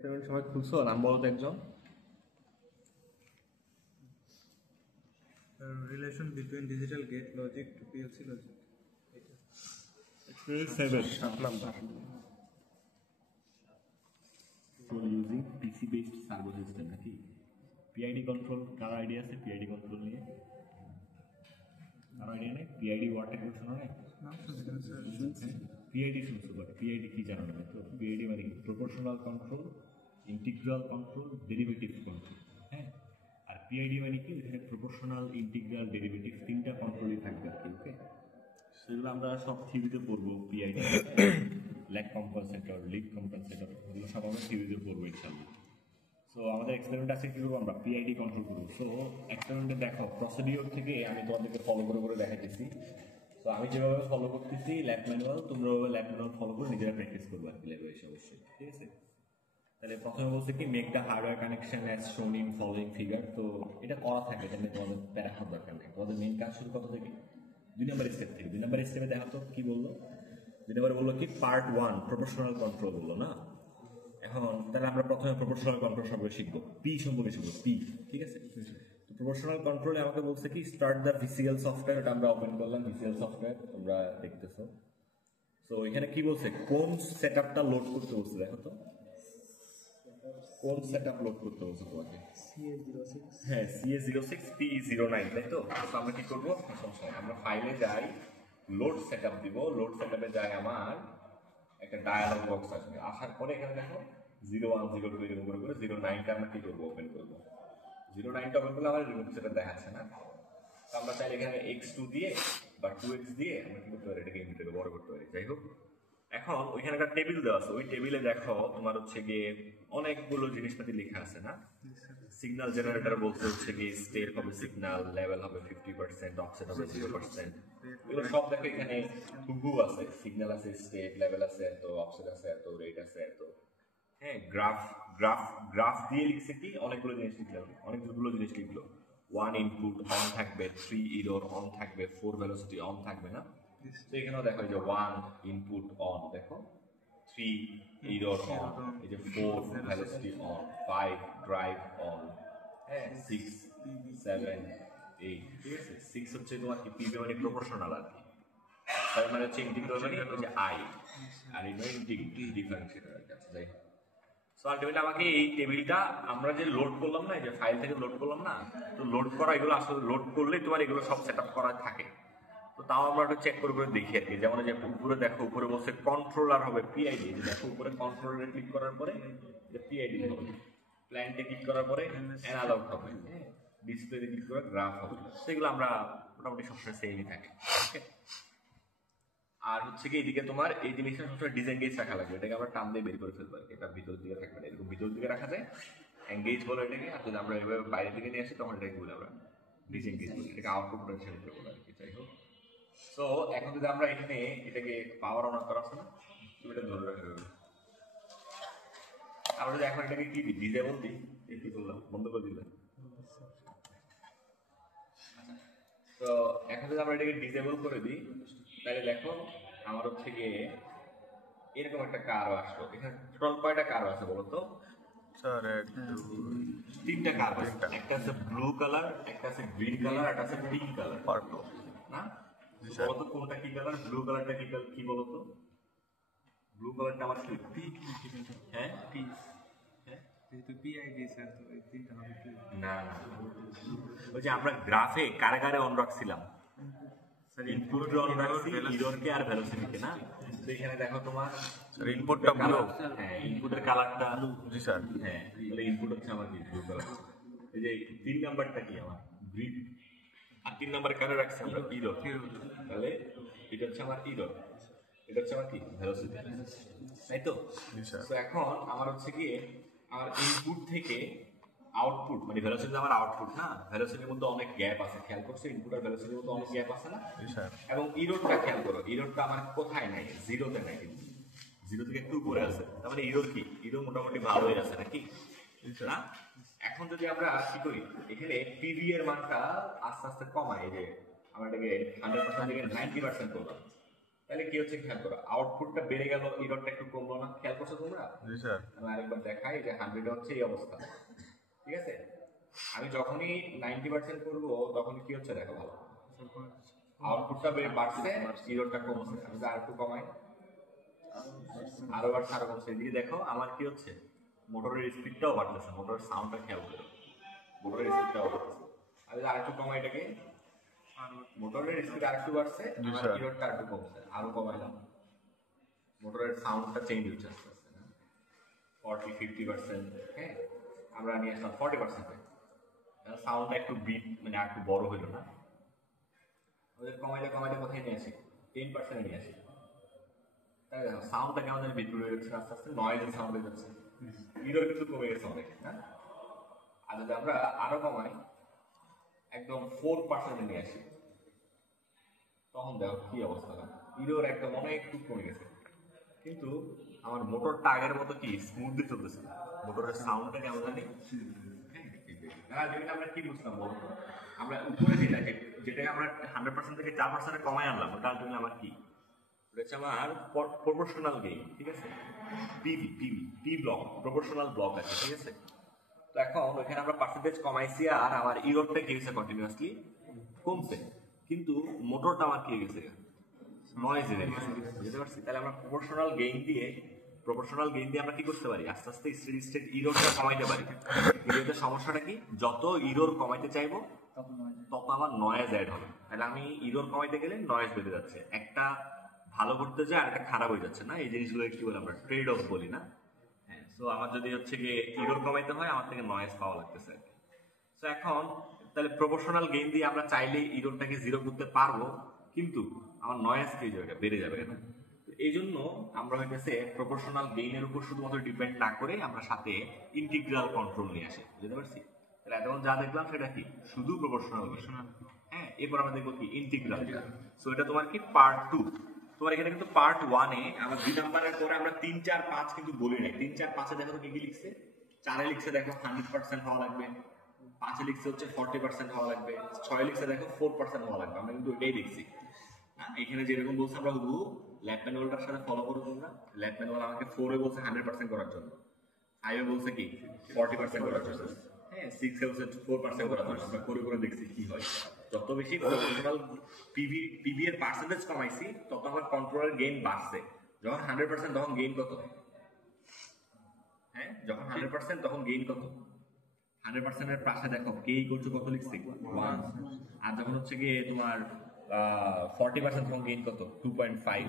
Payment সময় খুলছো নাম বলো তো একজন। Relation between digital gate logic to PLC logic. Experiment 7 7 number. control using PC based servo system নাকি PID control কার idea আছে PID control নিয়ে কার আইডিয়া নেই PID ওয়ার্ড এর শোনো না PID শুনছো বাট PID কি জানো না তো PID মানে proportional control integral control derivative control হ্যাঁ আর PID মানে কি এখানে প্রপোর্শনাল ইন্টিগ্রাল ডেরিভেটিভ তিনটা কন্ট্রোলই থাকবে আর কি ওকে সেগুলো আমরা সব থিওরিতে পড়বো PID ল্যাগ কম্পেনসেটর লিক কম্পেনসেটর এগুলো সব আমরা থিওরিতে পড়বো ইনশাআল্লাহ। সো আমাদের এক্সপেরিমেন্ট আছে কি করবো আমরা PID কন্ট্রোল করবো। সো এক্সপেরিমেন্টে দেখো প্রসিডিওর থেকে আমি তোমাদেরকে ফলো করে করে দেখাইতেছি। সো আমি যেভাবে ফলো করতেছি ল্যাব ম্যানুয়াল তোমরা ল্যাব ম্যানুয়াল ফলো করে নিজেরা প্র্যাকটিস করবো আর কি ল্যাবে এসে অবশ্যই ঠিক আছে। তাহলে প্রথমে বলছে কি make the hardware connection as শোন ইন ফলোইং ফিগার। তো এটা করা থাকে এটা নিয়ে তোমাদের প্যারা খাওয়ার দরকার নেই। তোমাদের মেইন কাজ শুরু কত থেকে 2 নম্বর স্টেপ থেকে। 2 নম্বর স্টেপে দেখো তো কি বললো 2 নম্বরে বললো কি পার্ট 1 প্রপোর্শনাল কন্ট্রোল বললো না। এখন তাহলে আমরা প্রথমে প্রপোর্শনাল কন্ট্রোল সম্পর্কে শিখবো পি সম্পর্কে শিখবো পি ঠিক আছে। প্রপোর্শনাল কন্ট্রোলে আমাকে বলছে কি স্টার্ট দ্য ভিসিএল সফটওয়্যার এটা আমরা ওপেন করলাম ভিসিএল সফটওয়্যার তোমরা দেখতেছো। সো এখানে কি বলছে কোন সেটআপটা লোড করতে বলছে দেখো তো কোন সেটআপ লোড করতে বলছে তোমাকে হ্যাঁ CA06 PE09 তাই তো। আমরা কি করবো আমরা ফাইলে যাই লোড সেটআপ দিব লোড সেটআপে যাই আমার একটা ডায়ালগ বক্স আসবে আসার পরে এখানে দেখো 0102 এরকম করে 09টা আমরা কি করবো ওপেন করবো 09টা ওপেন করলে আমার রিমোট সেটআপ দেখাচ্ছে না। তো আমরা চাইলে এখানে x2 দিয়ে বা 2x দিয়ে আমরা কি করতে পারি এটাকে ইনপুটটাকে বড় করতে পারি। যাই হোক এখন ওইখানে একটা টেবিল দেওয়া আছে ওই টেবিলে দেখো তোমার হচ্ছে গিয়ে অনেকগুলো জিনিসপাতি লেখা আছে না। সিগন্যাল জেনারেটর বলতে হচ্ছে কি স্টেট হবে সিগন্যাল লেভেল হবে 50% অফসেট হবে 0%। এগুলো সব দেখো এখানে হুবহু আছে সিগন্যাল আছে স্টেট লেভেল আছে এত অফসেট আছে এত রেট আছে এত হ্যাঁ গ্রাফ গ্রাফ গ্রাফ দিয়ে লিখছে কি অনেকগুলো জিনিস লিখলো অনেকগুলো জিনিস লিখলো 1 ইনপুট অন থাকবে 3 এরর অন থাকবে 4 ভেলোসিটি অন থাকবে না। তো এখানেও দেখো এই যে 1 ইনপুট অন দেখো 3 এরর অন এই যে 4 ভেলোসিটি অন 5 ড্রাইভ অন হ্যাঁ 6 7 8 ঠিক আছে 6 হচ্ছে তোমার কি পিভি মানে প্রপোর্শনাল আর কি তার মানে হচ্ছে ইন্টিগ্রাল মানে হচ্ছে আই আর এই নয় ইন্টিগ্রাল ডিফারেন্সিয়েটর আর কাছে যাই। সো আলটিমেটলি আমাকে এই টেবিলটা আমরা যে লোড করলাম না এই যে ফাইল থেকে লোড করলাম না তো লোড করা এগুলো আসলে লোড করলে তোমার এগুলো সব সেট আপ করা থাকে। তো তাও আমরা একটু চেক করে করে দেখি আর কি যেমন যে উপরে দেখো উপরে বলছে কন্ট্রোলার হবে PID দেখো উপরে কন্ট্রোলারে ক্লিক করার পরে PID হবে প্ল্যান্টে ক্লিক করার পরে অ্যানালগ হবে ডিসপ্লেতে ক্লিক করে গ্রাফ হবে সেগুলো আমরা মোটামুটি সবসময় সেমই থাকে ওকে। আর হচ্ছে কি এইদিকে তোমার এই জিনিসটা সবসময় ডিসএঙ্গেজ রাখা লাগবে এটাকে আমরা টান দিয়ে বের করে ফেলবো আর কি এটা ভিতর দিকে থাকবে না এরকম ভিতর দিকে রাখা যায় এঙ্গেজ বলো এটাকে আর যদি আমরা এভাবে বাইরে থেকে নিয়ে আসি তখন এটাকে বলি আমরা ডিসএঙ্গেজ বলি এটাকে আউটপুট পোটেনশিয়াল বলে আর কি। যাই হোক সো এখন যদি আমরা এখানে এটাকে পাওয়ার অন করা আছে না তুমি এটা ধরে রাখতে হবে আমরা যদি এখন এটাকে কি দিই ডিসেবল দিই কি বললাম বন্ধ করে দিলাম। তো এখন যদি আমরা এটাকে ডিসেবল করে দিই তাহলে দেখো আমার হচ্ছে গিয়ে এরকম একটা কারও আসলো এখানে টোটাল কয়টা কারও আছে বলো তো স্যার 3টা কার আছে একটা আছে ব্লু কালার একটা আছে গ্রিন কালার একটা আছে পিঙ্ক কালার পার্পল না বলতো কোনটা কি কালার ব্লু কালারটা কি বলতো ব্লু কালারটা আমার কি হ্যাঁ পি যেহেতু PID স্যার তো এই তিনটা হবে কি না না ওই যে আমরা গ্রাফে কারে কারে অন রাখছিলাম ইনপুট অন রাখছি এররকে আর ভেলোসিটিকে না। তো এখানে দেখো তোমার স্যার ইনপুটটা ব্লু হ্যাঁ ইনপুটের কালারটা জি স্যার হ্যাঁ তাহলে ইনপুট হচ্ছে আমার ব্লু কালার এই যে 3 নাম্বারটা কি আমার গ্রিন আর 3 নাম্বার কারে রাখছি আমরা এরর তাহলে এটা হচ্ছে আমার এরর এটা হচ্ছে আমার কি ভেলোসিটি তাই তো। তো এখন আমার হচ্ছে কি আমার ইনপুট থেকে আউটপুট মানে ভেলোসিটি আমার আউটপুট না ভেলোসিটির মধ্যে অনেক গ্যাপ আছে খেয়াল করছো ইনপুট আর ভেলোসিটির মধ্যে অনেক গ্যাপ আছে না এবং ইরোরটা খেয়াল করো ইরোরটা আমার কোথায় নাই জিরোতে নাই কিন্তু জিরো থেকে একটু উপরে আছে তার মানে ইরোর কি ইরোর মোটামুটি ভালোই আছে নাকি না। এখন যদি আমরা কি করি এখানে পিভি এর মানটা আস্তে আস্তে কমাই যে আমরা এটাকে 100% থেকে 90% করলাম তাহলে কি হচ্ছে খেয়াল করো, আউটপুটটা বেড়ে গেল, ইররটা একটু কমলো না, খেয়াল করছো তোমরা? জি স্যার। আমি আরেকবার দেখাই যে 100 হচ্ছে এই অবস্থা, ঠিক আছে? আমি যখনই 90% করবো তখন কি হচ্ছে দেখো ভালো, আউটপুটটা বাড়ছে, ইররটা কমছে। আমি যদি আরেকটু কমাই, আরো বাড়ছে, আরো কমছে। এদিকে দেখো আমার কি হচ্ছে, মোটরের স্পিডটাও বাড়তেছে, মোটরের সাউন্ডটা খেয়াল করো, মোটরের স্পিডটাও বাড়তেছে। আমি যদি আরেকটু কমাই এটাকে, মোটরের স্পিড আরেকটু বাড়ছে, আমার ইররটা আরেকটু কমছে, আরো কমাইলাম, মোটরের সাউন্ডটা চেঞ্জ হচ্ছে আস্তে আস্তে, 40-50%, হ্যাঁ আমরা নিয়ে আসলাম 40%, সাউন্ডটা একটু বিট মানে আর একটু বড় হইলো না। ওদের কমাইলে কমাইলে কোথায় নিয়ে আসি, 10% নিয়ে আসি। তাই দেখো সাউন্ডটা কেমন যেন বিদ্যুৎ হয়ে যাচ্ছে আস্তে আস্তে, নয়েজ সাউন্ড হয়ে যাচ্ছে, ইরর কিন্তু কমে গেছে অনেক, হ্যাঁ? আর যদি আমরা আরো কমাই, একদম 4% নিয়ে আসি, তখন দেখো কি অবস্থা, ইরর একদম অনেক একটু কমে গেছে, কিন্তু আমার মোটরটা আগের মতো কি স্মুথলি চলতেছে, মোটরের সাউন্ডটা কেমন জানি। যেটা আমরা কি বুঝলাম বলতো, আমরা উপরে যেটাকে আমরা 100% থেকে 4% কমাই আনলাম, ওটা আলটিমেটলি আমার কি, ওটা হচ্ছে আমার প্রপোর্শনাল গেইন, ঠিক আছে? পি ব্লক, প্রপোর্শনাল ব্লক আছে, ঠিক আছে? তো এখন ওখানে আমরা পার্সেন্টেজ কমাইছি আর আমার ইররটা কি হয়েছে, কন্টিনিউয়াসলি কমছে, কিন্তু মোটরটা আমার কি গেছে, নয়েজ এনে গেছে, বুঝতে পারছি? তাহলে আমরা প্রপোর্শনাল গেইন দিয়ে আমরা কি করতে পারি, আস্তে আস্তে স্টেডি স্টেট ইররটা কমাইতে পারি। কিন্তু সমস্যাটা কি, যত ইরর কমাইতে চাইবো তত আমার নয়েজ অ্যাড হবে, তাহলে আমি ইরর কমাইতে গেলে নয়েজ বেড়ে যাচ্ছে, একটা ভালো করতে যায় আর একটা খারাপ হয়ে যাচ্ছে না, এই জিনিসগুলো কি বলে আমরা ট্রেড অফ বলি না? হ্যাঁ, সো আমার যদি হচ্ছে গিয়ে ইরর কমাইতে হয়, আমার থেকে নয়েজ পাওয়া লাগতেছে। তো এখন তাহলে প্রপোর্শনাল গেইন দিয়ে আমরা চাইলে ইররটাকে জিরো করতে পারবো, কিন্তু আমার নয়েজ কি যাবে, বেড়ে যাবে না। এই জন্য আমরা হইতেছে প্রপোর্শনাল গেইনের উপর শুধুমাত্র ডিপেন্ড না করে আমরা সাথে ইন্টিগ্রাল কন্ট্রোল নিয়ে আসি, বুঝতে পারছি? তাহলে এতক্ষণ যা দেখলাম সেটা কি, শুধু প্রপোর্শনাল। হ্যাঁ, এরপর আমরা দেখবো কি ইন্টিগ্রাল। সো এটা তোমার কি পার্ট 2। তোমার এখানে কিন্তু পার্ট 1-এ আমরা 2 নাম্বারের পরে আমরা 3, 4, 5 কিন্তু বলি নাই। 3, 4, 5-এ দেখো তো কি লিখছে, 4-এ লিখছে দেখো 100% হওয়া লাগবে, 5-এ লিখছে হচ্ছে 40% হওয়া লাগবে, 6-এ লিখছে দেখো 4% হওয়া লাগবে। আমরা কিন্তু ওইটাই দেখছি। এখানে যেরকম বলছে আমরা হুবহু ল্যাব ম্যানুয়ালটার সাথে ফলো করো তোমরা। ল্যাব ম্যানুয়াল আমাকে 4-এ বলছে 100% করার জন্য, 5-এ বলছে কি 40% করার জন্য, হ্যাঁ 6-এ বলছে 4% করার জন্য। আমরা করে করে দেখছি কি হয়। যত বেশি প্রপোর্শনাল পিভি এর পার্সেন্টেজ কমাইছি তত আমার কন্ট্রোলের গেইন বাড়ছে। যখন 100% তখন গেইন কত, হ্যাঁ যখন 100% তখন গেইন কত, 100% এর পাশে দেখো কে করছো কত লিখছে 1, আর যখন হচ্ছে গিয়ে তোমার 40% তখন গেইন কত 2.5,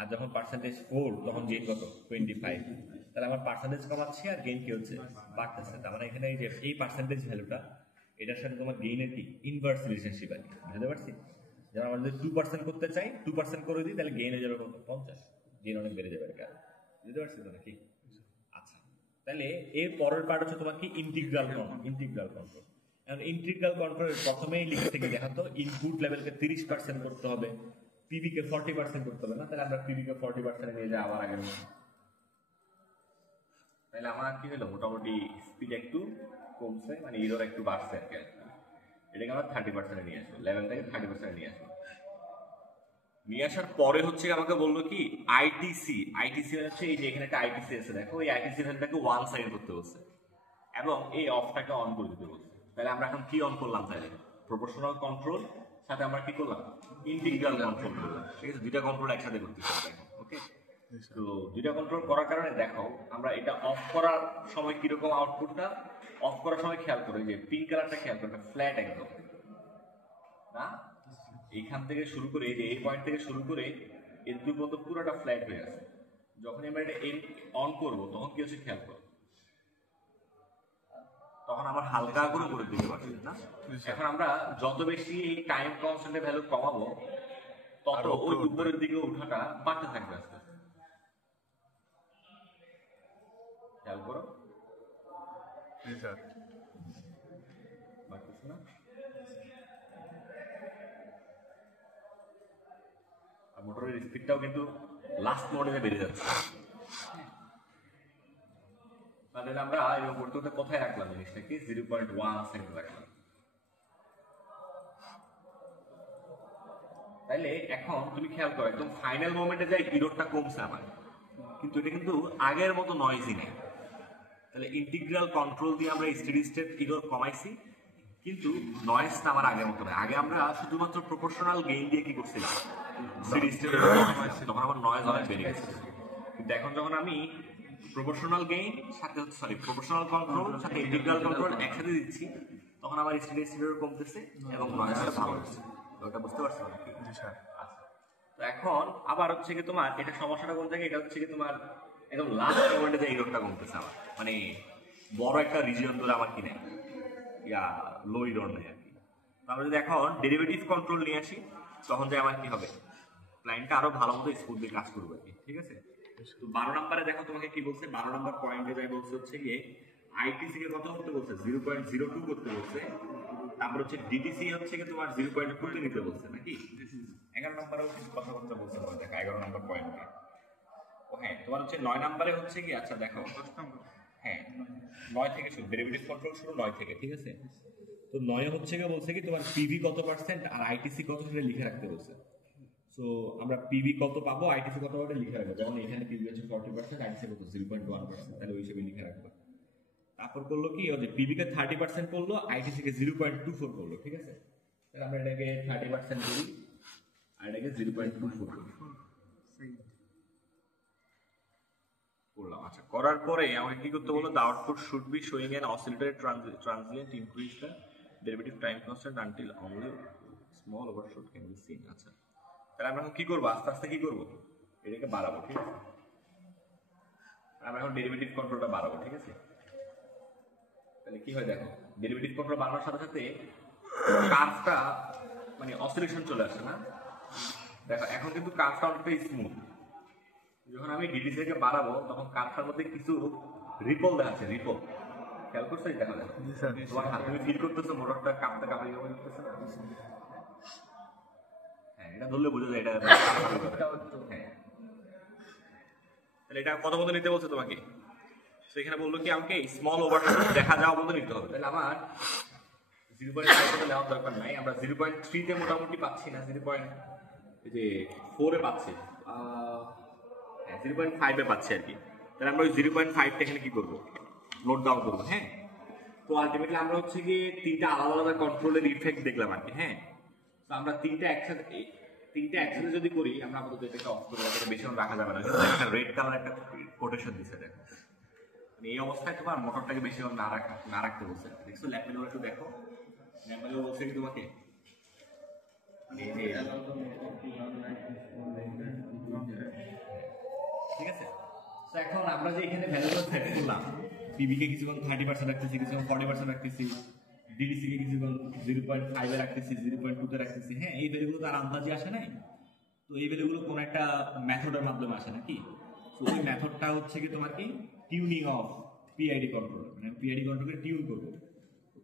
আর যখন পার্সেন্টেজ 4 তখন গেইন কত 25। তাহলে আমার পার্সেন্টেজ কমাচ্ছে আর গেইন কি হচ্ছে বাড়তেছে। তার মানে এখানে এই যে এই পার্সেন্টেজ ভ্যালুটা এটার সাথে তোমার গেইনের কি ইনভার্স রিলেশনশিপ আছে, বুঝতে পারছি? যেমন আমরা যদি 2% করতে চাই 2% করে দিই তাহলে গেইন হয়ে যাবে কত 50, গেইন অনেক বেড়ে যাবে এটা, বুঝতে পারছি তো নাকি? আচ্ছা, তাহলে এর পরের পার্ট হচ্ছে তোমার কি ইন্টিগ্রাল কন্ট্রোল। ইন্টিগ্রাল কন্ট্রোলের প্রথমেই লিখে থেকে দেখাতো ইনপুট লেভেলকে 30% করতে হবে, পিভি কে 40% করতে হবে না। তাহলে আমরা পিভি কে 40% নিয়ে যাই আবার আগের মতো। তাহলে আমার কি হলো, মোটামুটি স্পিড একটু কমছে, মানে ইরর একটু বাড়ছে আর কি। এটাকে আমরা 30% নিয়ে আসবো, লেভেল থেকে 30% নিয়ে আসার পরে হচ্ছে আমাকে বললো কি আইটিসি হচ্ছে এই যে এখানে একটা আইটিসি আছে দেখো, এই আইটিসি ভ্যালুটাকে 1 সাইড করতে বলছে এবং এই অফটাকে অন করে দিতে বলছে। তাহলে আমরা এখন কি অন করলাম, তাহলে প্রপোর্শনাল কন্ট্রোল সাথে আমরা কি করলাম ইন্টিগ্রাল কন্ট্রোল করলাম, ঠিক আছে? দুইটা কন্ট্রোল একসাথে করতেছি দেখো, ওকে? তো দুইটা কন্ট্রোল করার কারণে দেখো আমরা এটা অফ করার সময় কিরকম আউটপুটটা, অফ করার সময় খেয়াল করে যে পিঙ্ক কালারটা খেয়াল করে ফ্ল্যাট একদম না, এইখান থেকে শুরু করে এই যে এই পয়েন্ট থেকে শুরু করে এর দুই পর্যন্ত পুরোটা ফ্ল্যাট হয়ে আছে। যখন আমরা এটা অন করবো তখন কি হচ্ছে খেয়াল করো, তখন আমার হালকা করে দিতে পারছি না। এখন আমরা যত বেশি এই টাইম কনস্ট্যান্টের ভ্যালু কমাবো তত ওই উপরের দিকে উঠাটা বাড়তে থাকবে আস্তে আস্তে, খেয়াল করো বাড়তেছে না? আর মোটরের স্পিডটাও কিন্তু লাস্ট মডেলে বেড়ে যাচ্ছে। তাহলে আমরা এরকম করতে করতে কোথায় রাখলাম জিনিসটাকে 0.1 সেকেন্ড রাখলাম। তাইলে এখন তুমি খেয়াল করো একদম ফাইনাল মোমেন্টে যাই ইরোরটা কমছে আমার, কিন্তু এটা কিন্তু আগের মতো নয়েজই নেই। তাহলে ইন্টিগ্রাল কন্ট্রোল দিয়ে আমরা স্টেডি স্টেট ইরোর কমাইছি, কিন্তু নয়েজটা আমার আগের মতো নয়। আগে আমরা শুধুমাত্র প্রপোর্শনাল গেইন দিয়ে কি করছিলাম, স্টেডি স্টেট তখন আমার নয়েজ অনেক বেড়ে গেছে। কিন্তু এখন যখন আমি প্রপোর্শনাল গেইন সাথে প্রপোর্শনাল কন্ট্রোল সাথে ইন্টিগ্রাল কন্ট্রোল একসাথে দিচ্ছি, তখন আমার স্টেডি স্টেট কমতেছে এবং নয়েজটা ভালো হচ্ছে। ওটা বুঝতে পারছো নাকি? তো এখন আবার হচ্ছে কি তোমার এটা সমস্যাটা কোন জায়গায়, এটা হচ্ছে কি তোমার একদম লাস্ট মোমেন্টে যে ইরোরটা কমতেছে আমার, মানে বড় একটা রিজিয়ন ধরে আমার কি নেই, ইয়া লো ইরোর নেই আর কি। তো আমরা যদি এখন ডেরিভেটিভ কন্ট্রোল নিয়ে আসি, তখন যে আমার কি হবে, ক্লায়েন্টটা আরো ভালো মতো স্মুথলি কাজ করবে আর কি। ঠিক আছে, তো 12 নম্বরে দেখো তোমাকে কি বলছে, 12 নম্বর পয়েন্টে যাই বলছে হচ্ছে গিয়ে আইটিসি কে কত করতে বলছে, 0.02 করতে বলছে। তারপর হচ্ছে ডিটিসি হচ্ছে কি তোমার 0.2 নিতে বলছে নাকি। 11 নম্বরেও কিছু কথাবার্তা বলছে, দেখো 11 নম্বর পয়েন্টে। ও হ্যাঁ, তোমার হচ্ছে 9 নম্বরে হচ্ছে কি, আচ্ছা দেখো 10 নম্বর, হ্যাঁ 9 থেকে শুরু, ডেরিভেটিভ কন্ট্রোল শুরু 9 থেকে। ঠিক আছে, তো 9 হচ্ছে কি বলছে কি তোমার পিভি কত পার্সেন্ট আর আইটিসি কত সেটা লিখে রাখতে বলছে। সো আমরা পিভি কত পাবো, আইটিসি কত পাবো লিখে রাখবো। যেমন এখানে পিভি হচ্ছে 40%, আইটিসি কত 0.1%, তাহলে ওই হিসেবে লিখে রাখবো। তারপর করলো কি, ওই যে পিভি কে 30% করলো, আইটিসি কে 0.24 করলো। ঠিক আছে, তাহলে আমরা এটাকে 30% করি আর এটাকে 0.24 করি করলাম। আচ্ছা, করার পরে আমাকে কি করতে বললো, the output should be showing an oscillatory transient increase the derivative time constant until only small overshoot can be seen. আচ্ছা, তাহলে আমরা এখন কি করবো, আস্তে আস্তে কি করবো, এটাকে বাড়াবো। ঠিক আছে, আমরা এখন ডেরিভেটিভ কন্ট্রোলটা বাড়াবো। ঠিক আছে, তাহলে কি হয় দেখো, ডেরিভেটিভ কন্ট্রোল বাড়ানোর সাথে সাথে কার্ভটা মানে অসিলেশন চলে আসে না। দেখো এখন কিন্তু কার্ভটা অনেকটা স্মুথ। যখন আমি ডিটিসি কে বাড়াবো তখন কার্ভটার মধ্যে কিছু রিপল দেখাচ্ছে, রিপল খেয়াল করছো? দেখা যায় তোমার হাত, তুমি ফিল করতেছো মোটরটা কাঁপতে কাঁপতে করতেছে না? হ্যাঁ, এটা ধরলে বুঝা যায় এটা। হ্যাঁ, তাহলে এটা কত মতো নিতে বলছে তোমাকে, সেখানে বললো কি আমাকে স্মল ওভারশুট দেখা যাওয়া মতো নিতে হবে। তাহলে আমার 0.5 নেওয়ার দরকার নাই, আমরা 0.3 তে মোটামুটি পাচ্ছি না, 0.4 এ পাচ্ছি, 0.5 এ পাচ্ছি আর কি। তাহলে আমরা ওই 0.5 টা এখানে কি করবো, নোট ডাউন করবো। হ্যাঁ, তো আলটিমেটলি আমরা হচ্ছে কি তিনটা আলাদা আলাদা কন্ট্রোলের ইফেক্ট দেখলাম আর কি। হ্যাঁ, তো আমরা তিনটা একসাথে যদি করি, আমরা আমাদের এটাকে অফ করে রাখতে বেশি রাখা যাবে না। একটা রেড কালার একটা কোটেশন দিচ্ছে দেখো, এই অবস্থায় তোমার মোটরটাকে বেশি না রাখতে বলছে। দেখছো ল্যাপ ম্যানুয়াল একটু দেখো, ল্যাপ ম্যানুয়াল বলছে কি তোমাকে ঠিক আছে। তো এখন আমরা যে এখানে ভ্যালুগুলো সেট করলাম, পিভি কে কিছুক্ষণ 30% রাখতেছি, কিছুক্ষণ 40% রাখতেছি, ডিডিসি কে কিছুক্ষণ 0.5 এ রাখতেছি, 0.2 তে রাখতেছি। হ্যাঁ, এই ভ্যালুগুলো তার আন্দাজে আসে নাই, তো এই ভ্যালুগুলো কোন একটা মেথডের মাধ্যমে আসে নাকি। তো ওই মেথডটা হচ্ছে কি তোমার কি টিউনিং অফ পিআইডি কন্ট্রোল, মানে পিআইডি কন্ট্রোলকে টিউন করবো।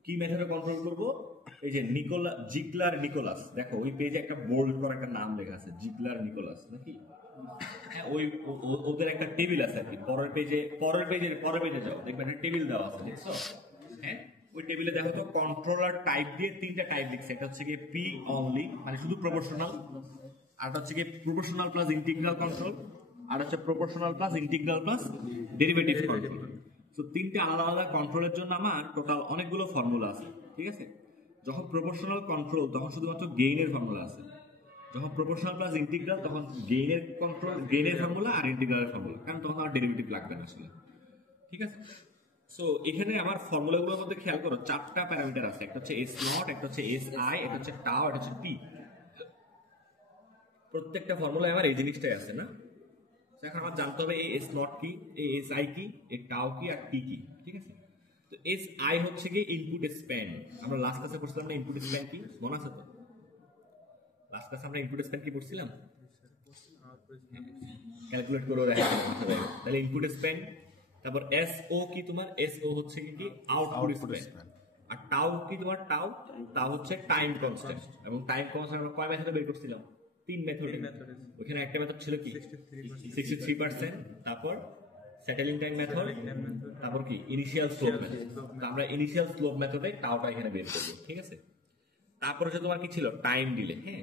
কি মেথডে কন্ট্রোল করবো, এই যে জিগলার নিকোলাস, দেখো ওই পেজে একটা বোল্ড করা একটা নাম লেখা আছে, জিগলার নিকোলাস নাকি। হ্যাঁ, ওই ওদের একটা টেবিল আছে আর কি, পরের পেজে যাও, দেখবেন একটা টেবিল দেওয়া আছে, দেখছো? হ্যাঁ, ওই টেবিলে দেখো তো কন্ট্রোলার টাইপ দিয়ে 3টা টাইপ লিখছে। একটা হচ্ছে কি পি অনলি, মানে শুধু প্রপোর্শনাল, আর হচ্ছে কি প্রপোর্শনাল প্লাস ইন্টিগ্রাল কন্ট্রোল, আর হচ্ছে proportional plus integral plus derivative control. তো 3টে আলাদা আলাদা কন্ট্রোলের জন্য আমার টোটাল অনেকগুলো ফর্মুলা আছে। ঠিক আছে, যখন প্রপোর্শনাল কন্ট্রোল তখন শুধুমাত্র গেইনের ফর্মুলা আছে, যখন প্রপোর্শনাল প্লাস ইন্টিগ্রাল তখন গেইনের ফর্মুলা আর ইন্টিগ্রালের ফর্মুলা, কারণ তখন আমার ডেরিভেটিভ লাগবে না আসলে। ঠিক আছে, সো এখানে আমার ফর্মুলাগুলোর মধ্যে খেয়াল করো 4টা প্যারামিটার আছে, একটা হচ্ছে এস নট, একটা হচ্ছে এস আই, একটা হচ্ছে টাও, একটা হচ্ছে টি। প্রত্যেকটা ফর্মুলায় আমার এই জিনিসটাই আছে না। এখন আমার জানতে হবে এই এস নট কি, এই এস আই কি, এই টাও কি, আর টি কি। ঠিক আছে, তো এস আই হচ্ছে কি ইনপুট স্প্যান। আমরা লাস্ট ক্লাসে পড়ছিলাম না ইনপুট স্প্যান কি, মনে আছে তো? লাস্ট ক্লাসে আমরা ইনপুট স্প্যান কি পড়ছিলাম, ক্যালকুলেট করে রাখা। তাহলে ইনপুট স্প্যান, তারপর এস ও কি তোমার, এস ও হচ্ছে কি আউটপুট স্প্যান, আর টাও কি তোমার, টাও হচ্ছে টাইম কনস্ট্যান্ট। এবং টাইম কনস্ট্যান্ট আমরা কয় মেথডে বের করছিলাম, 3 মেথডে। ওখানে একটা মেথড ছিল কি 63%, তারপর সেটেলিং টাইম মেথড, তারপর কি ইনিশিয়াল স্লোপ মেথড। তো আমরা ইনিশিয়াল স্লোপ মেথডে টাওটা এখানে বের করব। ঠিক আছে, তারপর হচ্ছে তোমার কি ছিল টাইম ডিলে। হ্যাঁ,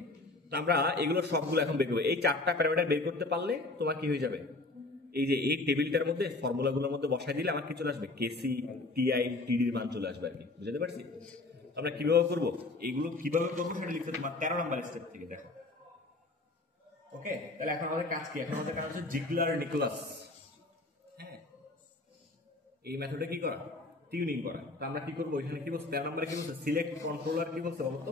তো আমরা এগুলো সবগুলো এখন বের করবো। এই চারটা প্যারামিটার বের করতে পারলে তোমার কি হয়ে যাবে, এই যে এই টেবিলটার মধ্যে ফর্মুলাগুলোর মধ্যে বসাই দিলে আমার কি চলে আসবে, কেসি, টিআই, টিডির মান চলে আসবে আর কি। বুঝতে পারছি? আমরা কিভাবে করবো, এইগুলো কিভাবে করবো সেটা লিখতে তোমার 13 নম্বর স্টেপ থেকে দেখো। ওকে, তাহলে এখন আমাদের কাজ কি? এখন আমাদের কাজ হচ্ছে জিগলার নিকোলাস। হ্যাঁ, এই মেথডে কি করা, টিউনিং করা। তো আমরা কি করবো, এখানে কি বলছে 13 নম্বরে কি বলছে, সিলেক্ট কন্ট্রোলার কি বলছে বলতো,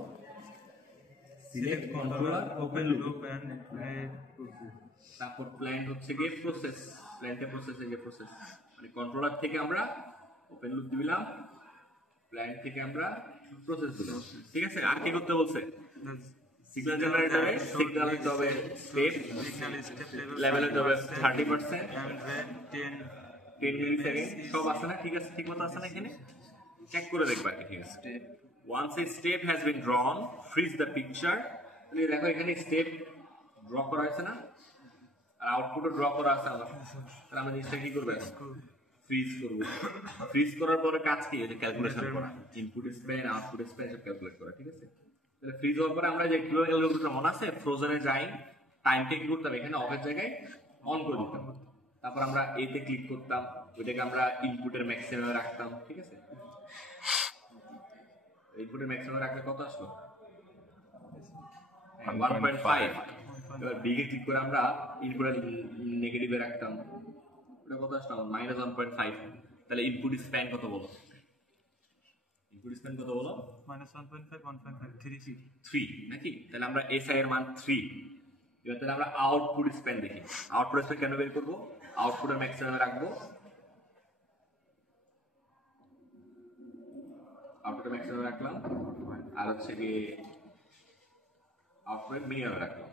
সিলেক্ট কন্ট্রোলার ওপেন লুপ, তারপর প্ল্যান হচ্ছে গিয়ে প্রসেস, প্ল্যান্টে প্রসেসে যে প্রসেস, মানে কন্ট্রোলার থেকে আমরা ওপেন লুপ দিলাম, প্ল্যান্ট থেকে আমরা প্রসেস দিলাম। ঠিক আছে, আর কি করতে বলছে, সিগন্যাল জেনারেটরে সিগন্যাল দিতে হবে স্টেপ, লেভেল দিতে হবে 30%, 10 মিলিসেকেন্ড, সব আছে না? ঠিক আছে, ঠিক মতো আছে না? এখানে চেক করে দেখবা কি ঠিক আছে। Once a step has been drawn, freeze the picture. তাহলে দেখো এখানে স্টেপ ড্র করা হয়েছে না, আর আউটপুটও ড্র করা আছে আমার। তাহলে আমরা জিনিসটা কি করবো, ফ্রিজ করবো। ফ্রিজ করার পরে কাজ কি, যে ক্যালকুলেশন করা, ইনপুট স্প্যান, আউটপুট স্প্যান সব ক্যালকুলেট করা। ঠিক আছে, তাহলে ফ্রিজ হওয়ার পরে আমরা যে কিভাবে মনে আছে, ফ্রোজেনে যাই, টাইমটা কি করতাম, এখানে অফের জায়গায় অন করে দিতাম, তারপর আমরা এতে ক্লিক করতাম, ওইটাকে আমরা ইনপুটের ম্যাক্সিমামে রাখতাম। ঠিক আছে, ইনপুটের ম্যাক্সিমামে রাখলে কত আসলো, 1.5। এবার বিগে ক্লিক করে আমরা ইনপুটের নেগেটিভে রাখতাম, ওটা কত আসলো, -1.5। তাহলে ইনপুট স্প্যান কত বলো, ইনপুট স্প্যান কত বলো, -1.5, 1.5, 3 নাকি? তাহলে আমরা এসআই এর মান 3। এবার তাহলে আমরা আউটপুট স্প্যান দেখি, আউটপুট স্প্যান কেন বের করবো, আউটপুটের ম্যাক্সিমামে রাখবো, আউটপুটের ম্যাক্সিমামে রাখলাম, আর হচ্ছে কি আউটপুটের মিনিমামে রাখলাম।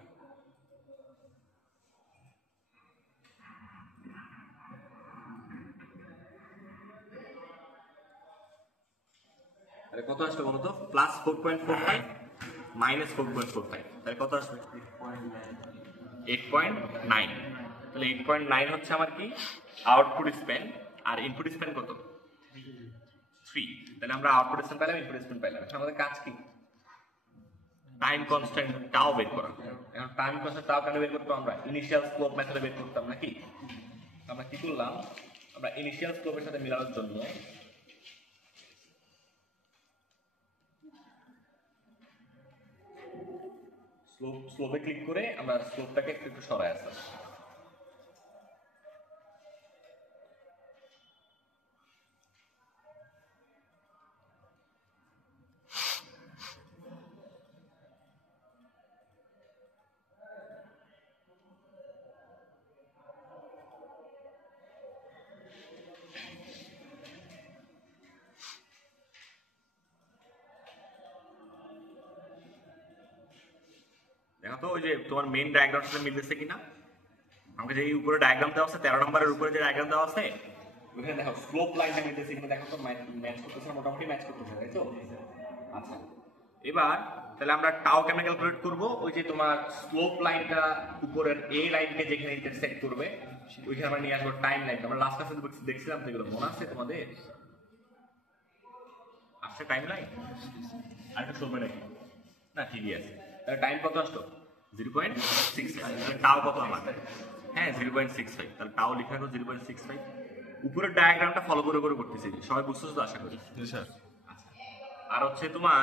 তাহলে কত আসবে বলো তো, +4.45 -4.45, তাহলে কত আসবে 8.9। তাহলে 8.9 হচ্ছে আমার কি আউটপুট স্প্যান, আর ইনপুট স্প্যান কত 3। তাহলে আমরা আউটপুট স্প্যান পেলাম, ইনপুট স্প্যান পেলাম। এখন আমাদের কাজ কি, টাইম কনস্ট্যান্ট টাও বের করা। এখন টাইম কনস্ট্যান্ট টাও কেন বের করতাম, আমরা ইনিশিয়াল স্লোপ মেথডে বের করতাম নাকি? আমরা কি করলাম, আমরা ইনিশিয়াল স্লোপের সাথে মিলানোর জন্য স্লোপে ক্লিক করে আমরা স্লোপটাকে একটু সরাই আসলাম। দেখো তো ওই যে তোমার মেইন ডায়াগ্রামের সাথে মিলতেছে কিনা। আমাকে যে উপরে ডায়াগ্রাম দেওয়া আছে 13 নম্বরের উপরে যে ডায়াগ্রাম দেওয়া আছে ওখানে দেখো স্লোপ লাইনটা মিলতেছে কিনা, দেখো তো ম্যাচ করতেছে, মোটামুটি ম্যাচ করতেছে, তাই তো? আচ্ছা, এবার তাহলে আমরা টাও কেমনে ক্যালকুলেট করব, ওই যে তোমার স্লোপ লাইনটা উপরের এই লাইনকে যেখানে ইন্টারসেক্ট করবে ওইখানে আমরা নিয়ে আসবো টাইম লাইন। আমরা লাস্ট ক্লাসে দেখছিলাম তো, এগুলো মনে আছে তোমাদের? আসছে টাইম লাইন, আর একটু সময় নাকি না? ঠিকই আছে। তাহলে টাইম কত আসলো 0.65। টাও কত আমার, হ্যাঁ 0.65। তাহলে টাও লিখা হলো 0.65। উপরের ডায়াগ্রামটা ফলো করে করে করতেছি, সবাই বুঝতেছো তো আশা করি? স্যার। আর হচ্ছে তোমার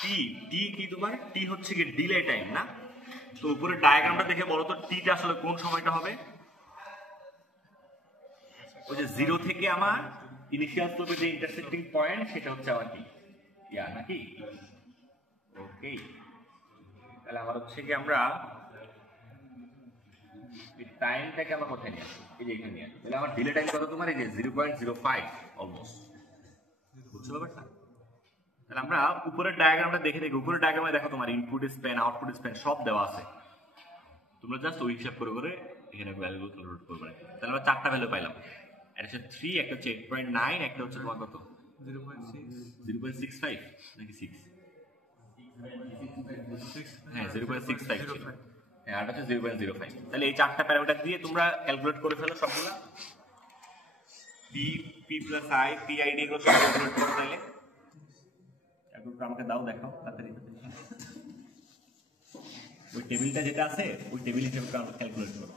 টি, টি কি তোমার, টি হচ্ছে কি ডিলে টাইম না? তো উপরের ডায়াগ্রামটা দেখে বলো তো টিটা আসলে কোন সময়টা হবে? ওই যে 0 থেকে আমার ইনিশিয়াল স্লোপের যে ইন্টারসেক্টিং পয়েন্ট সেটা হচ্ছে আমার কি ইয়া নাকি? ওকে, তাহলে আমার হচ্ছে কি আমরা টাইমটাকে আমরা কোথায় নিয়ে আসবো, এই যে এখানে নিয়ে আসবো। তাহলে আমার ডিলে টাইম কত তোমার, এই যে 0.05 অলমোস্ট। বুঝছো ব্যাপারটা? তাহলে আমরা উপরের ডায়াগ্রামটা দেখে দেখি, উপরের ডায়াগ্রামে দেখো তোমার ইনপুট স্প্যান, আউটপুট স্প্যান সব দেওয়া আছে। তোমরা জাস্ট ওই হিসাব করে করে এখানে ভ্যালুগুলো ক্যালকুলেট করবে। তাহলে আমরা 4টা ভ্যালু পাইলাম, একটা হচ্ছে 3, একটা হচ্ছে 8.9, একটা হচ্ছে তোমার কত 0.65 নাকি 6? হ্যাঁ 0.65 ছিল, হ্যাঁ আর হচ্ছে 0.05। তাহলে এই 4টা প্যারামিটার দিয়ে তোমরা ক্যালকুলেট করে ফেলো সবগুলা, P, P plus I, P ID এগুলো সব ক্যালকুলেট করো। তাহলে ক্যালকুলেটর আমাকে দাও, দেখাও তাড়াতাড়ি। ওই টেবিলটা যেটা আছে ওই টেবিল হিসেবে ক্যালকুলেট করবে।